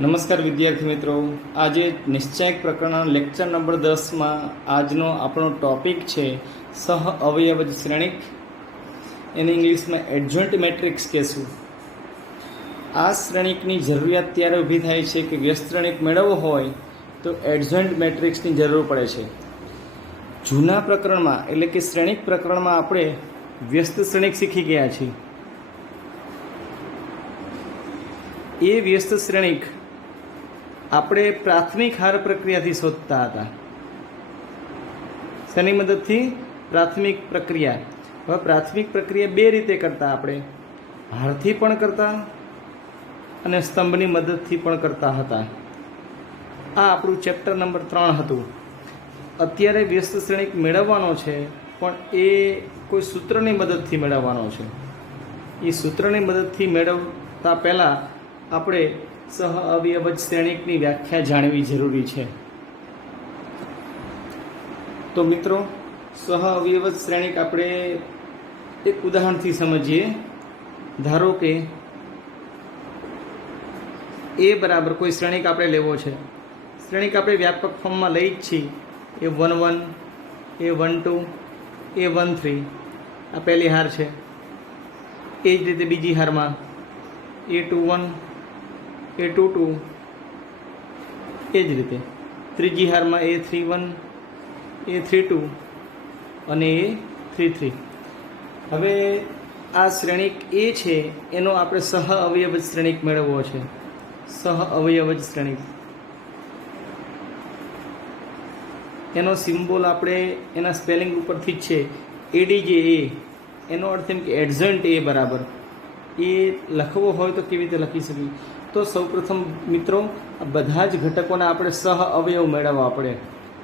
નમસ્કાર વિદ્યાર્થી મિત્રો, આજે નિશ્ચયક પ્રકરણ લેક્ચર નંબર 10માં આજનો આપણો ટોપિક છે સહ અવયવજ શ્રેણિક, એને ઇંગ્લિશમાં એડજોઇન્ટ મેટ્રિક્સ કહેશું. આ શ્રેણિકની જરૂરિયાત ત્યારે ઊભી થાય છે કે વ્યસ્ત શ્રેણિક મેળવવો હોય તો એડજોઇન્ટ મેટ્રિક્સની જરૂર પડે છે. જૂના પ્રકરણમાં એટલે કે શ્રેણિક પ્રકરણમાં આપણે વ્યસ્ત શ્રેણિક શીખી ગયા છીએ. એ વ્યસ્ત શ્રેણિક આપણે પ્રાથમિક હાર પ્રક્રિયાથી શોધતા હતા. શેની મદદથી? પ્રાથમિક પ્રક્રિયા. હવે પ્રાથમિક પ્રક્રિયા બે રીતે કરતા, આપણે હારથી પણ કરતા અને સ્તંભની મદદથી પણ કરતા હતા. આ આપણું ચેપ્ટર નંબર 3 હતું. અત્યારે વ્યસ્ત શ્રેણિક મેળવવાનો છે, પણ એ કોઈ સૂત્રની મદદથી મેળવવાનો છે. એ સૂત્રની મદદથી મેળવતા પહેલાં આપણે સહ અવયવજ શ્રેણિકની વ્યાખ્યા જાણવી જરૂરી છે. તો મિત્રો, સહ અવયવજ શ્રેણિક આપણે એક ઉદાહરણથી સમજીએ. ધારો કે એ બરાબર કોઈ શ્રેણિક આપણે લેવો છે. શ્રેણિક આપણે વ્યાપક ફોર્મમાં લઈ જ છીએ. A11, A12, A13 આ પહેલી હાર છે. એ જ રીતે બીજી હારમાં A21, A22, એ જ રીતે ત્રીજી હારમાં A31, A32 અને A33. હવે આ શ્રેણિક એ છે, એનો આપણે સહ અવયવજ શ્રેણિક મેળવવો છે. સહ અવયવજ શ્રેણિક એનો સિમ્બોલ આપણે એના સ્પેલિંગ ઉપરથી જ છે, ADJA. એનો અર્થ એમ કે એડજોઇન્ટ એ બરાબર. એ લખવો હોય તો કેવી રીતે લખી શકીએ? તો સૌપ્રથમ મિત્રો, બધા જ ઘટકોના આપણે સહ અવયવ મેળવવા પડે.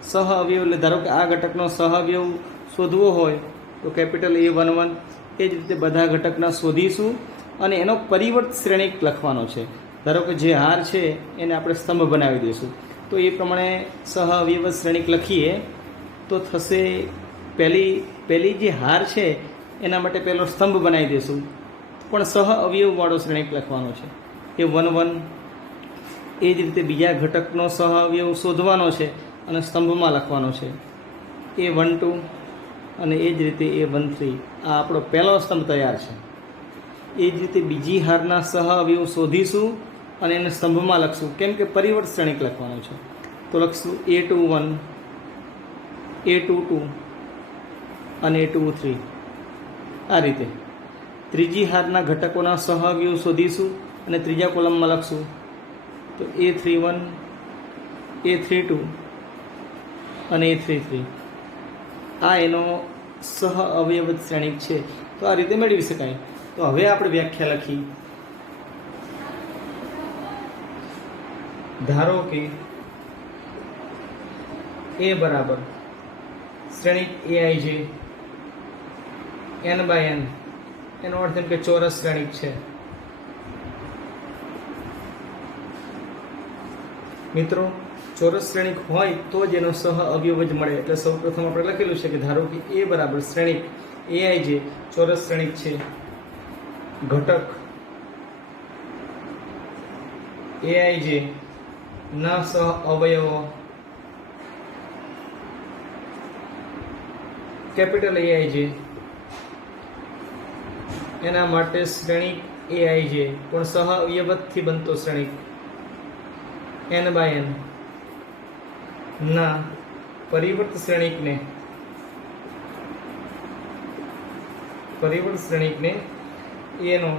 સહ અવયવ એટલે ધારો કે આ ઘટકનો સહ અવયવ શોધવો હોય તો કેપિટલ A11. એ જ રીતે બધા ઘટકના શોધીશું અને એનો પરિવર્ત શ્રેણિક લખવાનો છે. ધારો કે જે હાર છે એને આપણે સ્તંભ બનાવી દઈશું. તો એ પ્રમાણે સહ અવયવ શ્રેણિક લખીએ તો થશે, પહેલી જે હાર છે એના માટે પહેલો સ્તંભ બનાવી દઈશું, પણ સહ અવયવવાળો શ્રેણિક લખવાનો છે. A11. એ જ રીતે બીજા ઘટકનો સહ અવયવ શોધવાનો છે અને સ્તંભમાં લખવાનો છે, A12. અને એ જ રીતે A13. આ આપણો પહેલો સ્તંભ તૈયાર છે. એ જ રીતે બીજી હારના સહ અવયવ શોધીશું અને એને સ્તંભમાં લખશું, કેમ કે પરિવર્ત શ્રેણિક લખવાનો છે. તો લખશું A21, A22 અને A23. આ રીતે ત્રીજી હારના ઘટકોના સહ અવયવ શોધીશું અને ત્રીજા કોલમમાં લખશું. તો A31, A32 અને A33. આ એનો સહ અવયવજ શ્રેણિક છે. તો આ રીતે મેળવી શકાય. તો હવે આપણે વ્યાખ્યા લખી. ધારો કે એ બરાબર શ્રેણિક AIJ N/N. એનો અર્થ એમ કે ચોરસ શ્રેણિક છે. મિત્રો, ચોરસ શ્રેણિક હોય તો જ એનો સહ અવયવજ મળે. એટલે સૌપ્રથમ આપણે લખેલું છે કે ધારો કે એ બરાબર શ્રેણિક AIJ ચોરસ શ્રેણિક છે. ઘટક AIJ ના સહ અવયવો કેપિટલ AIJ. એના માટે શ્રેણિક AIJ પણ સહ અવયવથી બનતો શ્રેણિક N/N ના પરિવર્ત શ્રેણિકને એનો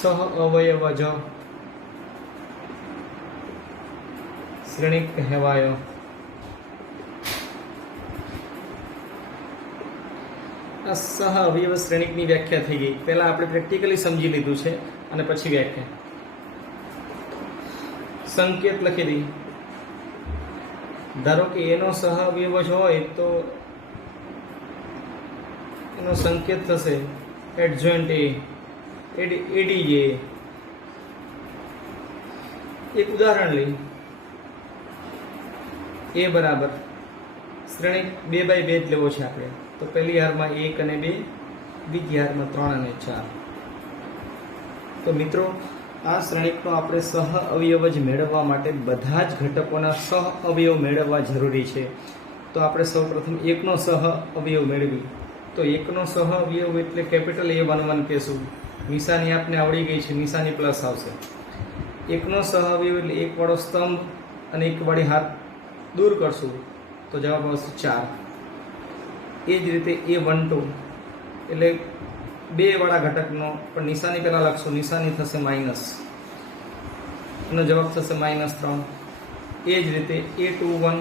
સહ અવયવજ શ્રેણિક કહેવાયો. આ સહ અવયવ શ્રેણિકની વ્યાખ્યા થઈ ગઈ. પહેલા આપણે પ્રેક્ટિકલી સમજી લીધું છે અને પછી વ્યાખ્યા. સંકેત લખી દઈ. ધારો કે એનો સહ અવયવજ હોય તો એનો સંકેત થશે એડજોઇન્ટ A, ADJA. એક ઉદાહરણ લઈ. એ બરાબર શ્રેણિક 2/2 જ લેવો છે આપણે. તો પહેલી હારમાં 1 અને 2, બીજી હારમાં 3 અને 4. તો મિત્રો, આ શ્રેણિકનો આપણે સહ અવયવ જ મેળવવા માટે બધા જ ઘટકોના સહ અવયવ મેળવવા જરૂરી છે. તો આપણે સૌપ્રથમ એકનો સહ અવયવ મેળવી. તો એકનો સહ અવયવ એટલે કેપિટલ A11 કહેશું. નિશાની આપને આવડી ગઈ છે, નિશાની પ્લસ આવશે. એકનો સહ અવયવ એટલે એક વાળો સ્તંભ અને એક વાળી હાથ દૂર કરશું તો જવાબ આવશે 4. એ જ રીતે A12 એટલે બે વાળા ઘટકનો પણ નિશાની પહેલા લખશું, નિશાની થશે માઇનસ, એનો જવાબ થશે -3. એ જ રીતે A21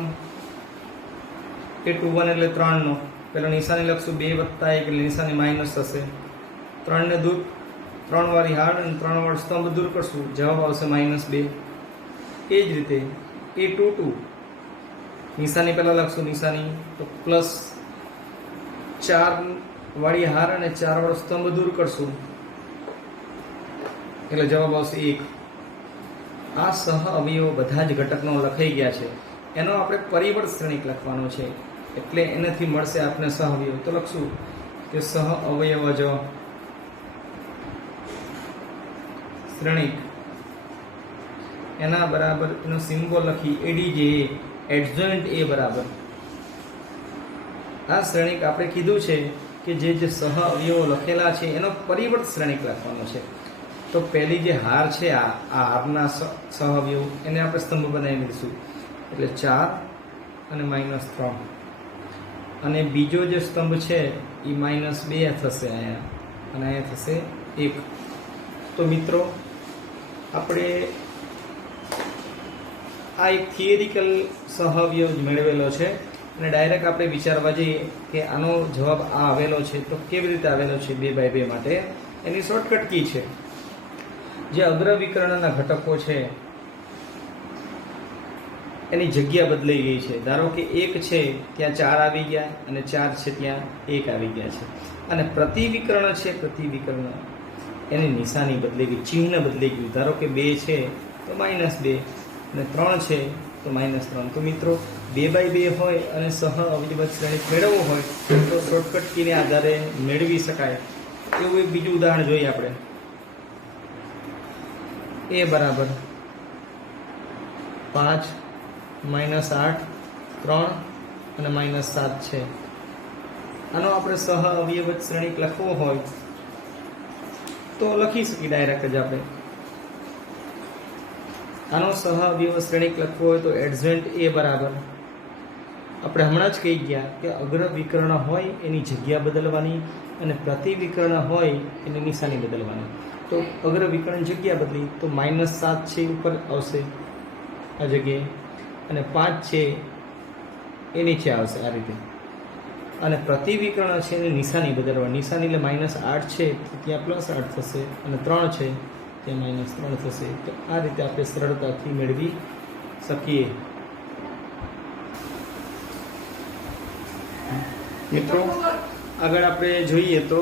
એટલે 3નો પહેલા નિશાની લખશું 2 + 1 એટલે નિશાની માઇનસ થશે. 3 ને દૂર, 3 વાળી હાડ અને 3 વાળો સ્તંભ દૂર કરશું, જવાબ આવશે -2. એ જ રીતે A22 નિશાની પહેલા લખશું, નિશાની તો +4 વાળી હાર અને 4 વાળો સ્તંભ દૂર કરશું એટલે જવાબ આવશે 1. આ સહ અવયવો બધા જ ઘટકનો લખાઈ ગયા છે. એનો આપણે પરિબળ શ્રેણિક લખવાનો છે, એટલે એનાથી મળશે આપણે સહ અવયવ. તો લખશું કે સહ અવયવજ શ્રેણિક એના બરાબર એનો સિમ્બોલ લખી ADJA, એડજોઇન્ટ A બરાબર. આ શ્રેણિક આપણે કીધું છે કે જે સહ અવયવો લખેલા છે એનો પરિબળ શ્રેણિક લખવાનો છે. તો પહેલી જે હાર છે, આ હારના સહ અવયવ એને આપણે સ્તંભ બનાવી દઈશું એટલે 4 અને -3. અને બીજો જે સ્તંભ છે એ -2 થશે અહીંયા અને અહીંયા થશે 1. તો મિત્રો આપણે આ એક થિયરિકલ સહઅવયવ મેળવેલો છે અને ડાયરેક્ટ આપણે વિચારવા જઈએ કે આનો જવાબ આ આવેલો છે તો કેવી રીતે આવેલો છે 2/2 માટે. એની શોર્ટકટ કી છે, જે અગ્ર વિકર્ણના ઘટકો છે એની જગ્યા બદલાઈ ગઈ છે. ધારો કે 1 છે ત્યાં 4 આવી ગયા અને 4 છે ત્યાં 1 આવી ગયા છે. અને પ્રતિવિકર્ણ છે, પ્રતિવિકર્ણ એની નિશાની બદલાઈ ગઈ, ચિહ્ન બદલાઈ ગયું. ધારો કે 2 છે તો -2 અને 3 છે તો -3. તો મિત્રો 2/2 હોય અને સહ અવયવ શ્રેણિક મેળવવો હોય તો શોર્ટકટ કીને આધારે મેળવી શકાય. એવું એક બીજું ઉદાહરણ જોઈએ આપણે. A બરાબર 5 -8 3 અને -7 છે. આનો આપણે સહ અવયવ શ્રેણિક લખવો હોય તો લખી શકીએ ડાયરેક્ટ જ આપણે. આનો સહ અવયવ શ્રેણિક લખવો હોય તો એડજોઇન્ટ A બરાબર આપણે હમણાં જ કહી ગયા કે અગ્ર વિકર્ણ હોય એની જગ્યા બદલવાની અને પ્રતિવિકર્ણ હોય એની નિશાની બદલવાની. તો અગ્ર વિકર્ણ જગ્યા બદલી તો -7 છે ઉપર આવશે આ જગ્યાએ અને 5 છે એ નીચે આવશે આ રીતે. અને પ્રતિવિકર્ણ છે એની નિશાની બદલવાની. નિશાની એટલે -8 છે તો ત્યાં +8 થશે અને 3 છે ત્યાં -3 થશે. તો આ રીતે આપણે સરળતાથી મેળવી શકીએ. મિત્રો આગળ આપણે જોઈએ તો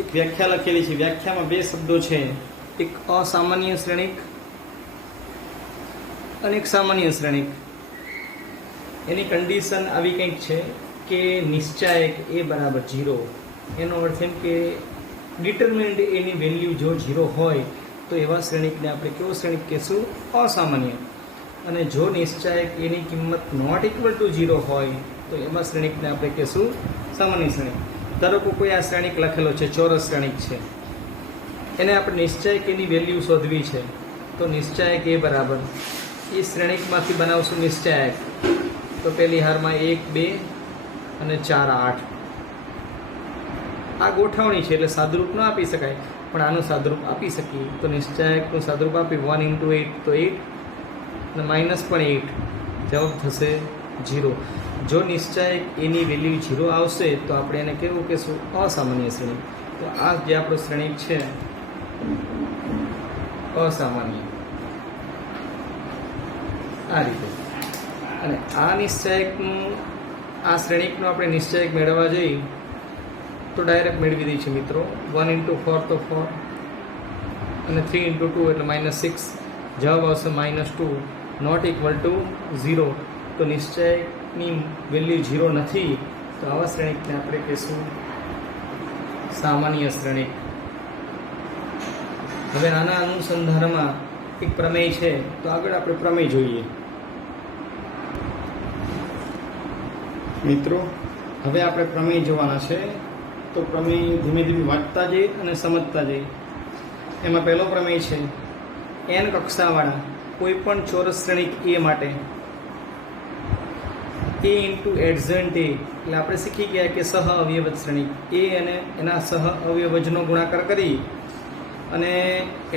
એક વ્યાખ્યા લખેલી છે. વ્યાખ્યામાં 2 શબ્દો છે, એક અસામાન્ય શ્રેણિક અને એક સામાન્ય શ્રેણિક. એની કન્ડિશન આવી કંઈક છે કે નિશ્ચાયક A બરાબર 0. એનો અર્થ એમ કે ડિટરમિનન્ટ એની વેલ્યુ જો 0 હોય તો એવા શ્રેણિકને આપણે કેવો શ્રેણિક કહેશું? અસામાન્ય. અને જો નિશ્ચાયક એની કિંમત ≠0 હોય તો એમાં શ્રેણિકને આપણે કહેશું સામાન્ય શ્રેણિક. ધારો કે કોઈ આ શ્રેણિક લખેલો છે, ચોરસ શ્રેણિક છે, એને આપણે નિશ્ચાયક એની વેલ્યુ શોધવી છે. તો નિશ્ચાયક A બરાબર એ શ્રેણિકમાંથી બનાવશું નિશ્ચાયક. તો પહેલી હારમાં 1 2 અને 4 8. આ ગોઠવણી છે એટલે સાદુરૂપ ન આપી શકાય, પણ આનું સાદુરૂપ આપી શકીએ. તો નિશ્ચાયકનું સાદુરૂપ આપી 1 × 8 તો 8 અને માઇનસ પણ 8, જવાબ થશે 0. જો નિશ્ચાયક એની વેલ્યુ 0 આવશે તો આપણે એને કેવું કહેશું? અસામાન્ય શ્રેણિક. તો આ જે આપણો શ્રેણિક છે અસામાન્ય, આ રીતે. અને આ નિશ્ચાયકનું, આ શ્રેણિકનો આપણે નિશ્ચાયક મેળવવા જઈએ તો ડાયરેક્ટ મેળવી દઈએ છીએ મિત્રો. 1 × 4 તો 4 અને 3 × 2 એટલે -6, જવાબ આવશે -2. ≠0. તો નિશ્ચાયકની વેલ્યુ 0 નથી તો આવા શ્રેણિકને આપણે કહીશું સામાન્ય શ્રેણિક. હવે આના અનુસંધાનમાં એક પ્રમેય છે, તો આગળ આપણે પ્રમેય જોઈએ. મિત્રો, હવે આપણે પ્રમેય જોવાના છે. તો પ્રમેય ધીમે ધીમે વાંચતા જઈએ અને સમજતા જઈએ. એમાં પહેલો પ્રમેય છે, n કક્ષાવાળા કોઈ પણ ચોરસ શ્રેણિક એ માટે a ઇન્ટુ એડજન્ટ એ, એટલે આપણે શીખી ગયા કે સહ અવયવજ શ્રેણિક એ અને એના સહ અવયવજનો ગુણાકાર કરી અને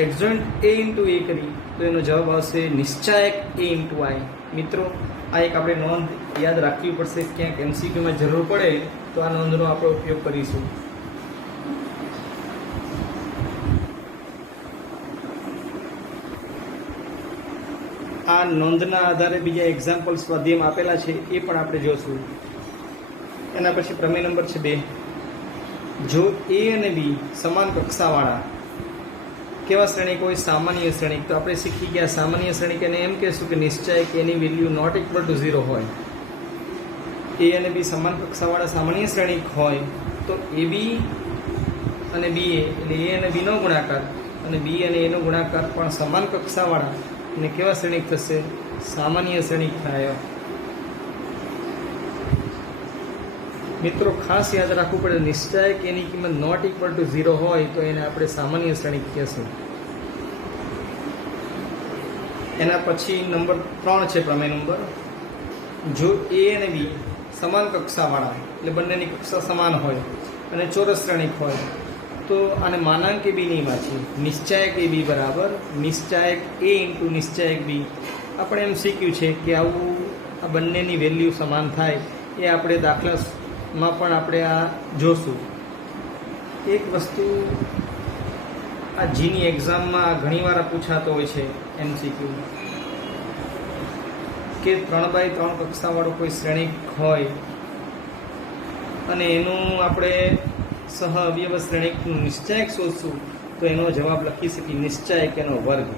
એડજન્ટ એ ઇન્ટુ એ કરી તો એનો જવાબ આવશે નિશ્ચાયક એ ઇન્ટુ આઈ. મિત્રો, આ એક આપણે નોંધ યાદ રાખવી પડશે. ક્યાંક MCQમાં જરૂર પડે તો આ નોંધનો આપણે ઉપયોગ કરીશું. આ નોંધના આધારે બીજા એક્ઝામ્પલ સ્વાધ્યાયમાં આપેલા છે, એ પણ આપણે જોશું. એના પછી પ્રમેય નંબર છે 2. જો એ અને બી સમાન કક્ષાવાળા કેવા શ્રેણિક હોય? સામાન્ય શ્રેણિક. તો આપણે શીખી ગયા સામાન્ય શ્રેણિક એને એમ કહેશું કે નિશ્ચયક એની વેલ્યુ નોટ ઇક્વલ ટુ 0 હોય. એ અને બી સમાન કક્ષાવાળા સામાન્ય શ્રેણિક હોય તો એ બી અને બી એ, એટલે એ અને બીનો ગુણાકાર અને બી અને એનો ગુણાકાર પણ સમાન કક્ષાવાળા અને કેવા શ્રેણિક થશે? સામાન્ય શ્રેણિક થાય. મિત્રો, ખાસ યાદ રાખવું પડે, નિશ્ચયક એની કિંમત નોટ ઇક્વલ ટુ 0 હોય તો એને આપણે સામાન્ય શ્રેણિક કહેશું. એના પછી નંબર 3 છે પ્રમેય નંબર. જો એ અને બી સમાન કક્ષાવાળા, એટલે બંનેની કક્ષા સમાન હોય અને ચોરસ શ્રેણિક હોય તો આને માનાંક એ બીની વાંચી નિશ્ચયક એ બી બરાબર નિશ્ચયક એ ઇન્ટુ નિશ્ચયક બી. આપણે એમ શીખ્યું છે કે આવું આ બંનેની વેલ્યુ સમાન થાય એ આપણે દાખલામાં પણ આપણે આ જોશું. એક વસ્તુ આ જીની એક્ઝામમાં ઘણીવાર પૂછાતો હોય છે MCQ કે 3x3 કક્ષાવાળો કોઈ શ્રેણિક હોય અને એનું આપણે સહ અવયવ શ્રેણિકનું નિશ્ચયક શોધશું તો એનો જવાબ લખી શકીએ નિશ્ચયક એનો વર્ગ.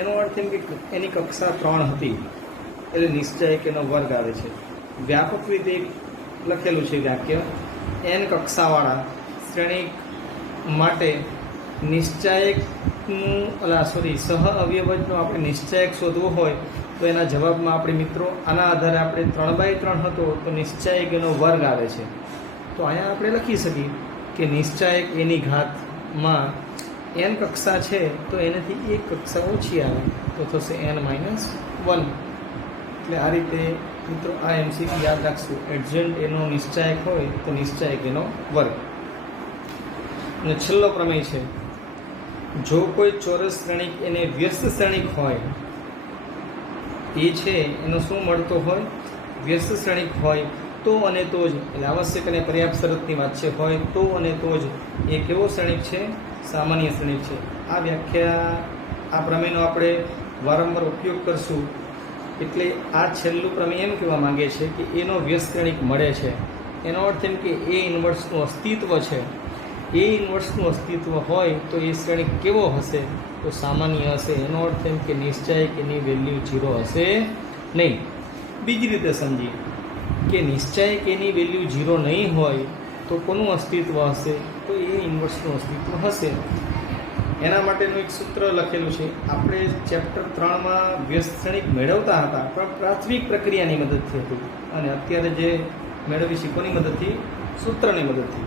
એનો અર્થ એમ કે એની કક્ષા 3 હતી એટલે નિશ્ચયક એનો વર્ગ આવે છે. વ્યાપક રીતે લખેલું છે વાક્ય, n કક્ષાવાળા શ્રેણિક માટે નિશ્ચયકનું સહ અવયવજનો આપણે નિશ્ચયક શોધવો હોય તો એના જવાબમાં આપણે મિત્રો આના આધારે આપણે 3x3 હતો તો નિશ્ચયક એનો વર્ગ આવે છે. તો અહીંયા આપણે લખી શકીએ કે નિશ્ચયક એની ઘાતમાં n કક્ષા છે તો એનાથી એક કક્ષા ઓછી આવે તો થશે n-1. એટલે આ રીતે મિત્રો આ MCQ યાદ રાખશું. એડજન્ટ એનો નિશ્ચયક હોય તો નિશ્ચયક એનો વર્ગ. અને છેલ્લો પ્રમેય છે, જો કોઈ ચોરસ શ્રેણિક એને વ્યસ્ત શ્રેણિક હોય, એ છે એનો શું મળતો હોય? વ્યસ્ત શ્રેણિક હોય તો અને તો જ, એટલે આવશ્યક અને પર્યાપ્ત શરતની વાત છે, હોય તો અને તો જ એ કેવો શ્રેણિક છે? સામાન્ય શ્રેણિક છે. આ વ્યાખ્યા આ પ્રમેયનો આપણે વારંવાર ઉપયોગ કરશું. એટલે આ છેલ્લું પ્રમેય એમ કહેવા માંગે છે કે એનો વ્યસ્ત શ્રેણિક મળે છે. એનો અર્થ એમ કે એ ઇન્વર્સનું અસ્તિત્વ છે. એ ઇન્વર્સનું અસ્તિત્વ હોય તો એ શ્રેણિક કેવો હશે? તો સામાન્ય હશે. એનો અર્થ એમ કે નિશ્ચયક એની વેલ્યુ 0 હશે નહીં. બીજી રીતે સમજીએ કે નિશ્ચયક એની વેલ્યુ 0 નહીં હોય તો કોનું અસ્તિત્વ હશે? તો એ ઇન્વર્સનું અસ્તિત્વ હશે. એના માટેનું એક સૂત્ર લખેલું છે. આપણે ચેપ્ટર 3માં વ્યસ્ત શ્રેણિક મેળવતા હતા પણ પ્રાથમિક પ્રક્રિયાની મદદથી હતું અને અત્યારે જે મેળવી છે કોની મદદથી? સૂત્રની મદદથી.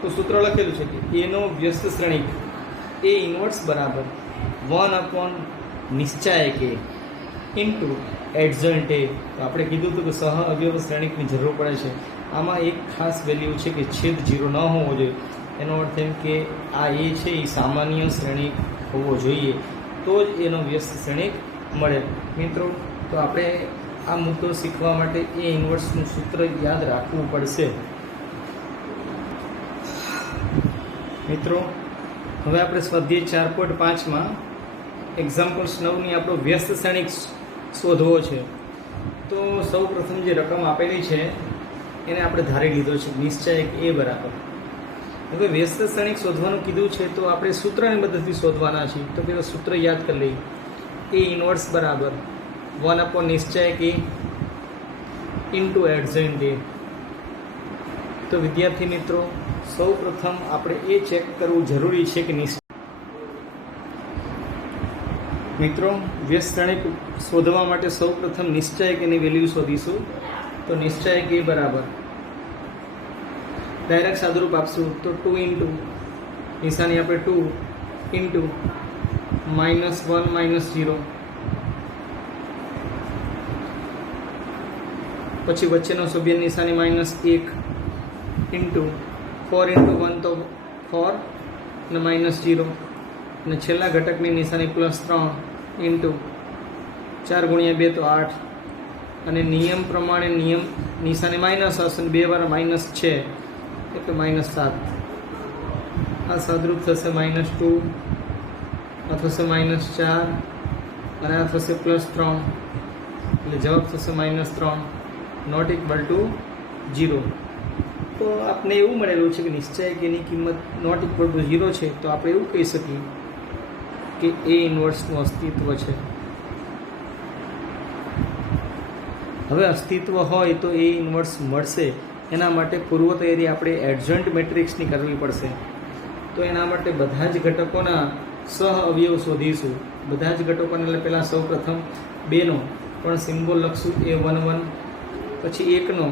તો સૂત્ર લખેલું છે કે એનો વ્યસ્ત શ્રેણિક એ ઇન્વર્સ બરાબર 1 નિશ્ચયક એ ઇન્ટુ એડજન્ટ એ. તો આપણે કીધું હતું કે સહ અવયવ શ્રેણિકની જરૂર પડે છે. આમાં એક ખાસ વેલ્યુ છે કે છેદ 0 ન હોવો જોઈએ. એનો અર્થ એમ કે આ એ છે એ સામાન્ય શ્રેણિક હોવો જોઈએ તો જ એનો વ્યસ્ત શ્રેણિક મળે. મિત્રો, તો આપણે આ મુદ્દો શીખવા માટે એ ઇન્વર્સનું સૂત્ર યાદ રાખવું પડશે. મિત્રો, હવે આપણે સ્વાધ્યાય 4.5માં એક્ઝામ્પલ્સ 9ની આપણો વ્યસ્ત શ્રેણિક શોધવો છે. તો સૌ પ્રથમ જે રકમ આપેલી છે એને આપણે ધારી લીધો છે નિશ્ચયક એ બરાબર. હવે વ્યસ્ત શ્રેણિક શોધવાનું કીધું છે તો આપણે સૂત્રની મદદથી શોધવાના છીએ. તો પેલું સૂત્ર યાદ કરી લઈએ. એ ઇન્વર્સ બરાબર 1 નિશ્ચયક એ ઇન્ટુ એડજન્ટ એ. તો વિદ્યાર્થી મિત્રો, સૌ પ્રથમ આપણે એ ચેક કરવું જરૂરી છે કે મિત્રો વ્યસ્ત શ્રેણિક શોધવા માટે સૌ પ્રથમ નિશ્ચયક એની વેલ્યુ શોધીશું. તો નિશ્ચયક એ બરાબર ડાયરેક્ટ સાદુરૂપ આપશું તો 2 ઇન્ટુ નિશાની આપણે 2 ઇન્ટુ -1 -0 પછી વચ્ચેનો સભ્ય નિશાની -1 ઇન્ટુ 4 ઇન્ટુ 1 તો 4 અને -0 અને છેલ્લા ઘટકની નિશાની +3 ઇન્ટુ 4 ગુણ્યા 2 તો 8 અને નિયમ પ્રમાણે નિશાની માઇનસ હશે અને 2 વાર માઇનસ છે એટલે -7. આ સાદરૂપ થશે -2, આ થશે -4 અને આ થશે +3 એટલે જવાબ થશે -3 નોટ ઇક્વલ ટુ 0. તો આપને એવું મળેલું છે કે નિશ્ચયક એની કિંમત નોટ ઇક્વલ ટુ 0 છે, તો આપણે એવું કહી શકીએ કે એ ઇન્વર્સનું અસ્તિત્વ છે. હવે અસ્તિત્વ હોય તો એ ઇન્વર્સ મળશે, એના માટે પૂર્વ તૈયારી આપણે એડજન્ટ મેટ્રિક્સની કરવી પડશે. તો એના માટે બધા જ ઘટકોના સહ અવયવ શોધીશું. બધા જ ઘટકોને એટલે પહેલાં સૌ પ્રથમ 2નો પણ સિમ્બોલ લખશું A11, પછી 1નો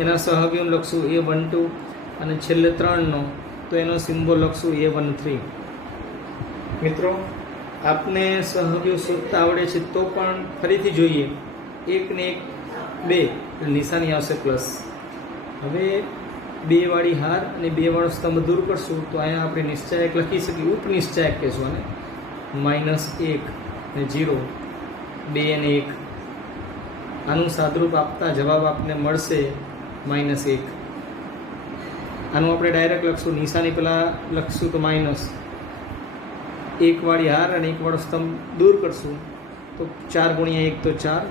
એના સહઅવયવ લખશું A12 અને છેલ્લે 3નો તો એનો સિમ્બોલ લખશું A13. મિત્રો આપને સહઅવયવ શોધતા આવડે છે તો પણ ફરીથી જોઈએ. 1 ને 1 2 નિશાની આવશે પ્લસ. હવે 2 વાળી હાર અને 2 વાળો સ્તંભ દૂર કરશું તો અહીંયા આપણે નિશ્ચયક લખી શકીએ, ઉપનિશ્ચયક કહેશું અને -1 અને 0 2 અને 1. આનું સાદરૂપ આપતા જવાબ આપને મળશે -1. આનું આપણે ડાયરેક્ટ લખશું, નિશાની પહેલાં લખશું તો -1 વાળી હાર અને 1 વાળો સ્તંભ દૂર કરશું તો 4 ગુણ્યા 1 તો 4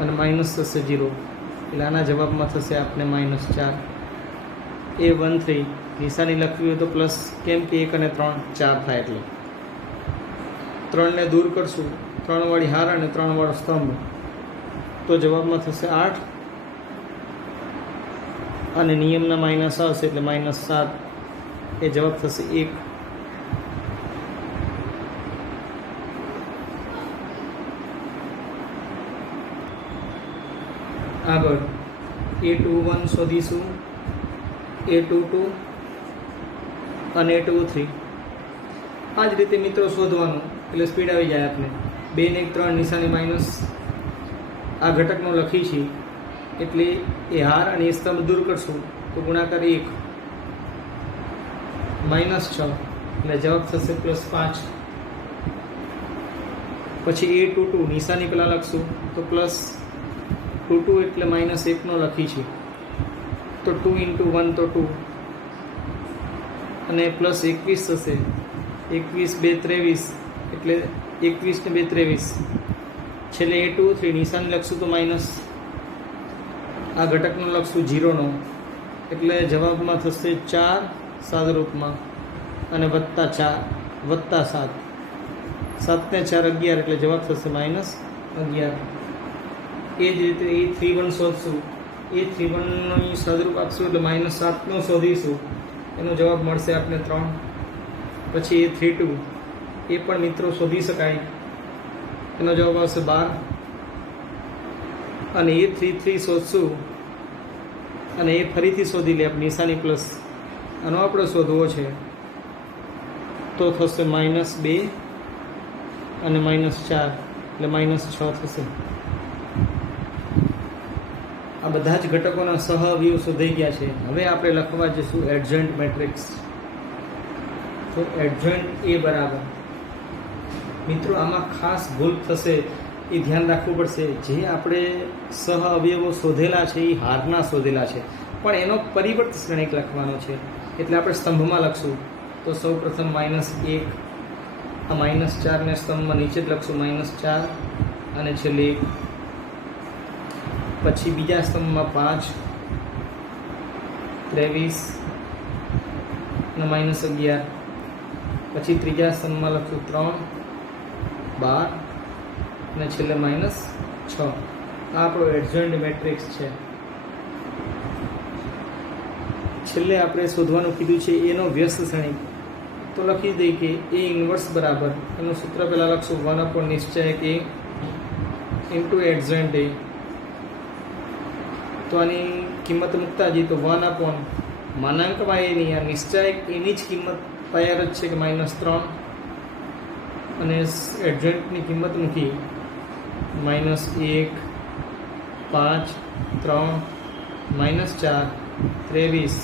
અને માઇનસ થશે 0 એટલે આના જવાબમાં થશે આપને -4. A13 નિશાની લખવી હોય તો પ્લસ, કેમ કે 1 અને 3 4 થાય એટલે 3ને દૂર કરશું, 3 વાળી હાર અને 3 વાળો સ્તંભ તો જવાબમાં થશે 8 અને નિયમના માઇનસ આવશે એટલે -7 એ જવાબ થશે 1. આગળ A21 શોધીશું, A22 અને A23. આ જ રીતે મિત્રો શોધવાનું એટલે સ્પીડ આવી જાય આપને. 2 ને 3 નિશાની માઇનસ આ ઘટકનો લખી છે એટલે એ હાર અને એ સ્તંભ દૂર કરશું તો ગુણાકાર 1 -6 એટલે જવાબ થશે +5. પછી A22 નિશાની પહેલાં લખશું તો +22 એટલે -1નો લખી છે તો 2 ઇન્ટુ 1 તો 2 અને +21 થશે. 21 2 23 એટલે 21 ને 2 23. છેલ્લે A23 નિશાની લખશું તો માઇનસ, આ ઘટકનો લખશું 0નો એટલે જવાબમાં થશે 4 સાદરૂપમાં અને +4 +7. 7 ને 4 11 એટલે જવાબ થશે -11. એ જ રીતે A31 શોધશું. A31નું સાદરૂપ આપશું એટલે -7નો શોધીશું, એનો જવાબ મળશે આપણે 3. પછી A32 એ પણ મિત્રો શોધી શકાય, એનો જવાબ આવશે 12. અને A33 શોધશું અને એ ફરીથી શોધી લે આપણે નિશાની પ્લસ, આનો આપણે શોધવો છે તો થશે -2 અને -4 એટલે -6 થશે. આ બધા જ ઘટકોના સહઅવયવ શોધાઈ ગયા છે. હવે આપણે લખવા જઈશું એડજન્ટ મેટ્રિક્સ. તો એડજન્ટ એ બરાબર, મિત્રો આમાં ખાસ ભૂલ થશે એ ધ્યાન રાખવું પડશે. જે આપણે સહઅવયવો શોધેલા છે એ હારના શોધેલા છે, પણ એનો પરિવર્ત શ્રેણિક લખવાનો છે એટલે આપણે સ્તંભમાં લખશું. તો સૌ પ્રથમ -1, આ -4 ને સ્તંભમાં નીચે જ લખશું -4 અને છેલ્લે 1. પછી બીજા સ્તંભમાં 5, 23 અને -11. પછી ત્રીજા સ્તંભમાં લખશું 3, 12 અને છેલ્લે -6. આ આપણો એડજન્ટ મેટ્રિક્સ છે. છેલ્લે આપણે શોધવાનું કીધું છે એનો વ્યસ્ત શ્રેણિક. તો લખી દઈએ કે એ ઇન્વર્સ બરાબર એનું સૂત્ર પહેલાં લખશું 1 નિશ્ચયક એ ઇન્ટુ એડજન્ટ એ. તો આની કિંમત મૂકતા જઈએ તો 1 માનાંકમાં એની આ નિશ્ચયક એની જ કિંમત તૈયાર જ છે કે -3 અને એડજન્ટની કિંમત મૂકી -1 5 3 -4 23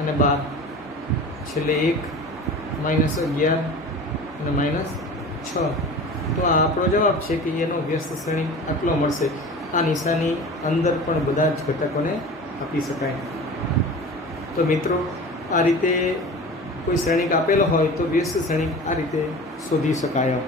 અને 12 છેલ્લે 1 -11 અને -6. તો આ આપણો જવાબ છે કે એનો વ્યસ્ત શ્રેણિક આટલો મળશે. આ નિશાની અંદર પણ બધા જ ઘટકોને આપી શકાય. તો મિત્રો આ રીતે કોઈ શ્રેણિક આપેલો હોય તો વ્યસ્ત શ્રેણિક આ રીતે શોધી શકાય.